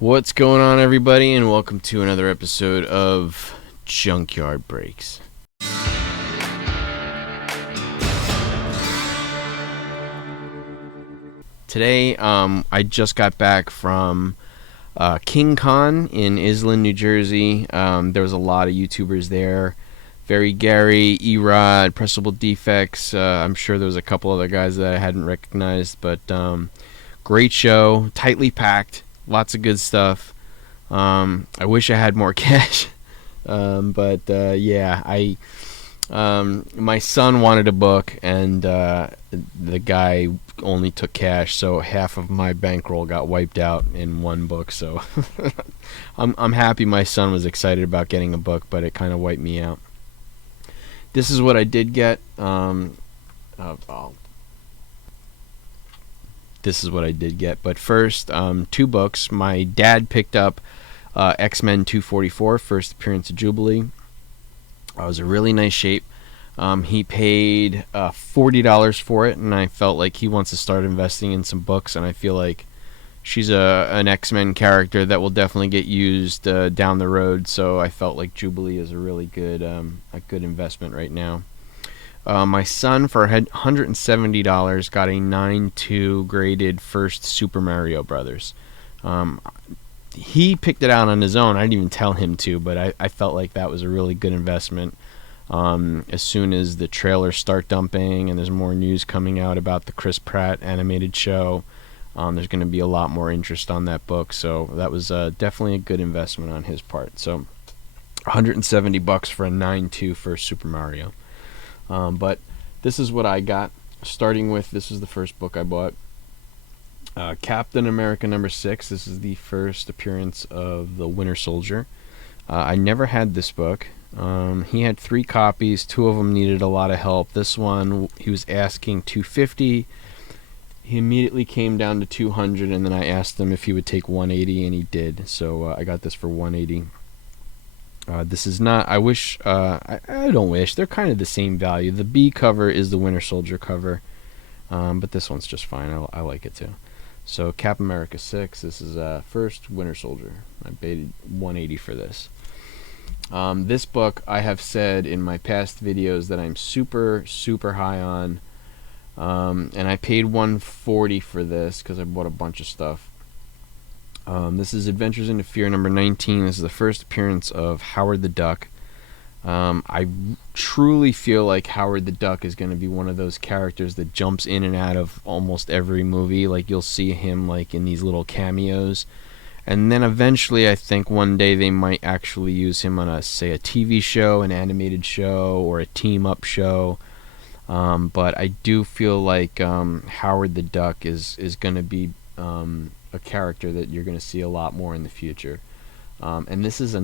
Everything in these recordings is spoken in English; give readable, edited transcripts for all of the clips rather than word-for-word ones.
What's going on, everybody, and welcome to another episode of Junkyard Breaks. Today, I just got back from King Con in Island, New Jersey. There was a lot of YouTubers there. Very Gary, Erod, Pressable Defects. I'm sure there was a couple other guys that I hadn't recognized, but great show, tightly packed, lots of good stuff. I wish I had more cash, but my son wanted a book, and the guy only took cash, so half of my bankroll got wiped out in one book. So I'm happy my son was excited about getting a book, but it kind of wiped me out. This is what I did get. This is what I did get. But first, two books. My dad picked up X-Men 244, first appearance of Jubilee. It was a really nice shape. He paid $40 for it, and I felt like he wants to start investing in some books, and I feel like she's an X-Men character that will definitely get used down the road, so I felt like Jubilee is a really good investment right now. My son, for $170, got a 9.2 graded first Super Mario Brothers. He picked it out on his own. I didn't even tell him to, but I felt like that was a really good investment. As soon as the trailers start dumping and there's more news coming out about the Chris Pratt animated show, there's going to be a lot more interest on that book. So that was definitely a good investment on his part. So $170 for a 9.2 first Super Mario. But this is what I got. Starting with, this is the first book I bought. Captain America #6. This is the first appearance of the Winter Soldier. I never had this book. He had 3 copies. 2 of them needed a lot of help. This one, he was asking $250. He immediately came down to $200, and then I asked him if he would take $180, and he did. So I got this for $180. This is not, I wish, I don't wish, they're kind of the same value. The B cover is the Winter Soldier cover, but this one's just fine. I like it too. So Captain America 6, this is first Winter Soldier. I paid $180 for this. This book, I have said in my past videos that I'm super, super high on, and I paid $140 for this because I bought a bunch of stuff. This is Adventures into Fear #19. This is the first appearance of Howard the Duck. I truly feel like Howard the Duck is going to be one of those characters that jumps in and out of almost every movie. Like, you'll see him like in these little cameos, and then eventually I think one day they might actually use him on a TV show, an animated show, or a team-up show. But I do feel like Howard the Duck is going to be a character that you're going to see a lot more in the future. And this is a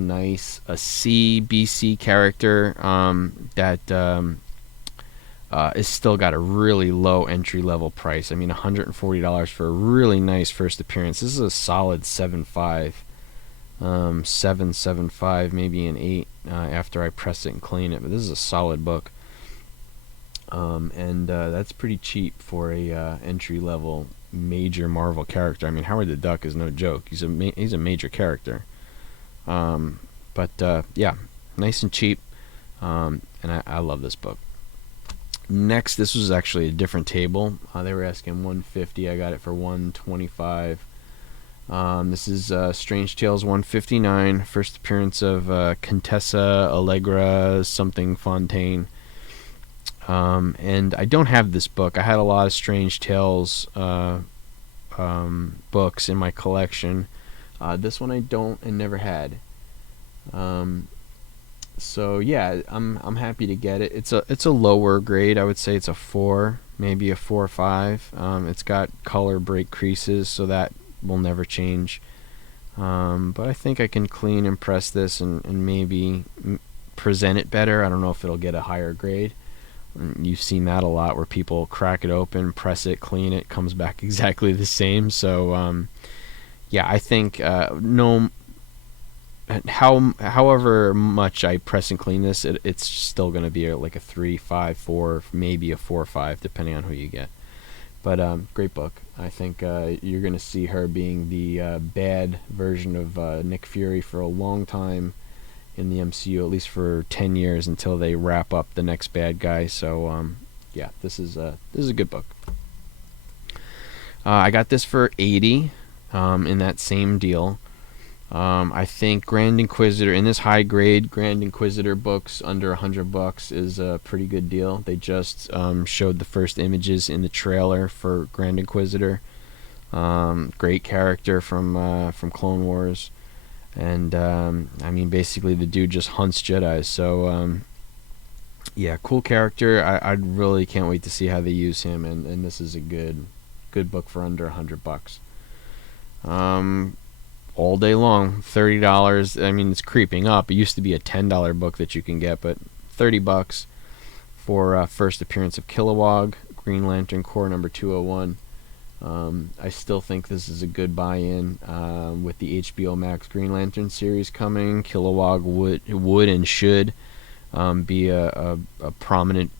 C, BC character that is still got a really low entry-level price. I mean, $140 for a really nice first appearance. This is a solid 7.5, 7.75, maybe an 8 after I press it and clean it. But this is a solid book. And that's pretty cheap for a entry-level major Marvel character. I mean, Howard the Duck is no joke. He's a major character. Yeah, nice and cheap, and I love this book. Next, this was actually a different table. They were asking $150. I got it for $125. This is Strange Tales 159, first appearance of Contessa Allegra something Fontaine. And I don't have this book. I had a lot of Strange Tales books in my collection. This one I don't and never had. So yeah, I'm happy to get it. It's a lower grade. I would say it's a 4, maybe a 4 or 5. It's got color break creases, so that will never change. But I think I can clean and press this and maybe present it better. I don't know if it'll get a higher grade. You've seen that a lot, where people crack it open, press it, clean it, comes back exactly the same. So yeah, I think however much I press and clean this, it's still going to be like a 3, 5, 4, maybe a 4 or 5, depending on who you get. But great book. I think you're going to see her being the bad version of Nick Fury for a long time in the MCU, at least for 10 years until they wrap up the next bad guy. So yeah, this is a good book. I got this for $80 in that same deal. I think Grand Inquisitor, in this high grade Grand Inquisitor books under $100 is a pretty good deal. They just showed the first images in the trailer for Grand Inquisitor. Great character from Clone Wars, and I mean, basically the dude just hunts Jedis. So yeah, cool character. I really can't wait to see how they use him, and this is a good book for under $100. All day long, $30. I mean, it's creeping up. It used to be a $10 book that you can get, but $30 for first appearance of Kilowog, Green Lantern Corps number 201. I still think this is a good buy-in with the HBO Max Green Lantern series coming. Kilowog would and should be a prominent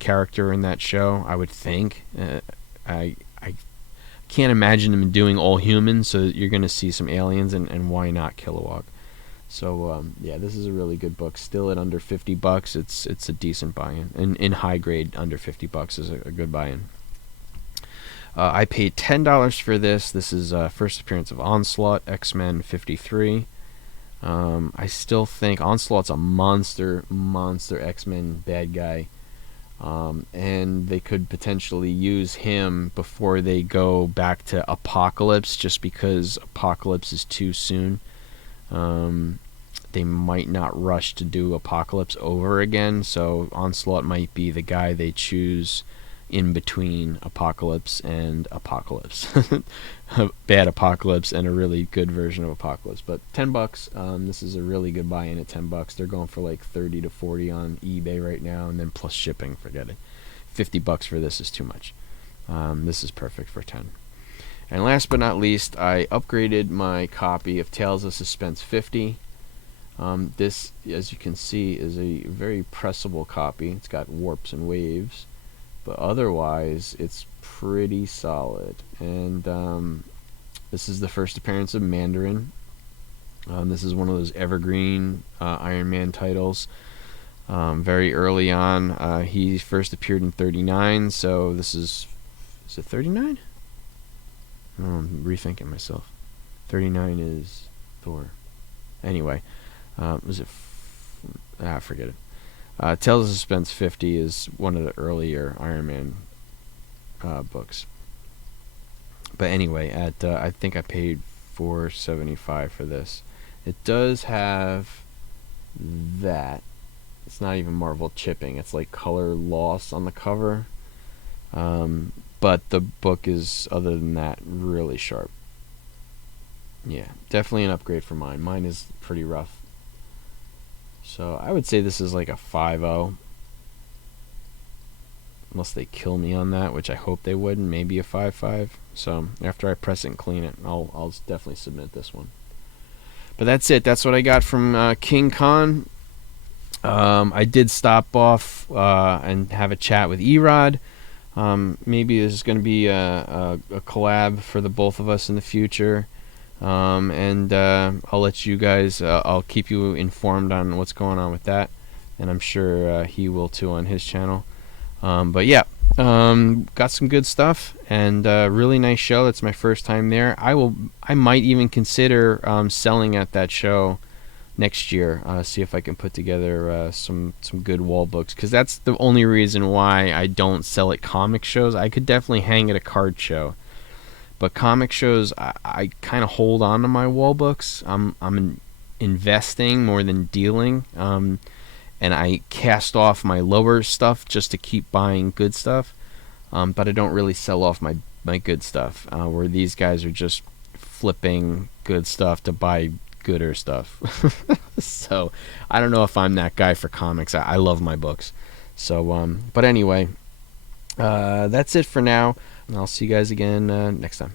character in that show, I would think. I can't imagine them doing all humans, so you're going to see some aliens, and why not Kilowog? So yeah, this is a really good book. Still at under $50, it's a decent buy-in. And in high grade, under $50 is a good buy-in. I paid $10 for this. This is first appearance of Onslaught X-Men 53. I still think Onslaught's a monster X-Men bad guy. And they could potentially use him before they go back to Apocalypse, just because Apocalypse is too soon. They might not rush to do Apocalypse over again, so Onslaught might be the guy they choose in between Apocalypse and Apocalypse. A bad Apocalypse and a really good version of Apocalypse. But $10, this is a really good buy-in at $10. They're going for like 30 to 40 on eBay right now, and then plus shipping, forget it. $50 for this is too much. This is perfect for 10. And last but not least, I upgraded my copy of Tales of Suspense 50. This, as you can see, is a very pressable copy. It's got warps and waves, but otherwise it's pretty solid. And this is the first appearance of Mandarin. This is one of those evergreen Iron Man titles. Very early on, he first appeared in 39, so this is it 39? Oh, I'm rethinking myself. 39 is Thor. Anyway, was it forget it. Tales of Suspense 50 is one of the earlier Iron Man books. But anyway, at I think I paid $4.75 for this. It does have that. It's not even Marvel chipping. It's like color loss on the cover. But the book is, other than that, really sharp. Yeah, definitely an upgrade for mine. Mine is pretty rough. So I would say this is like a 5.0. Unless they kill me on that, which I hope they wouldn't. Maybe a 5.5. So after I press it and clean it, I'll definitely submit this one. But that's it. That's what I got from King Khan. I did stop off and have a chat with Erod. Maybe this is going to be a collab for the both of us in the future. And I'll let you guys, I'll keep you informed on what's going on with that. And I'm sure he will too on his channel. But yeah, got some good stuff, and really nice show. That's my first time there. I might even consider selling at that show next year. See if I can put together some good wall books, because that's the only reason why I don't sell at comic shows. I could definitely hang at a card show, but comic shows, I kind of hold on to my wall books. I'm investing more than dealing, and I cast off my lower stuff just to keep buying good stuff, but I don't really sell off my good stuff, where these guys are just flipping good stuff to buy gooder stuff. So I don't know if I'm that guy for comics. I love my books. So but anyway, that's it for now, and I'll see you guys again next time.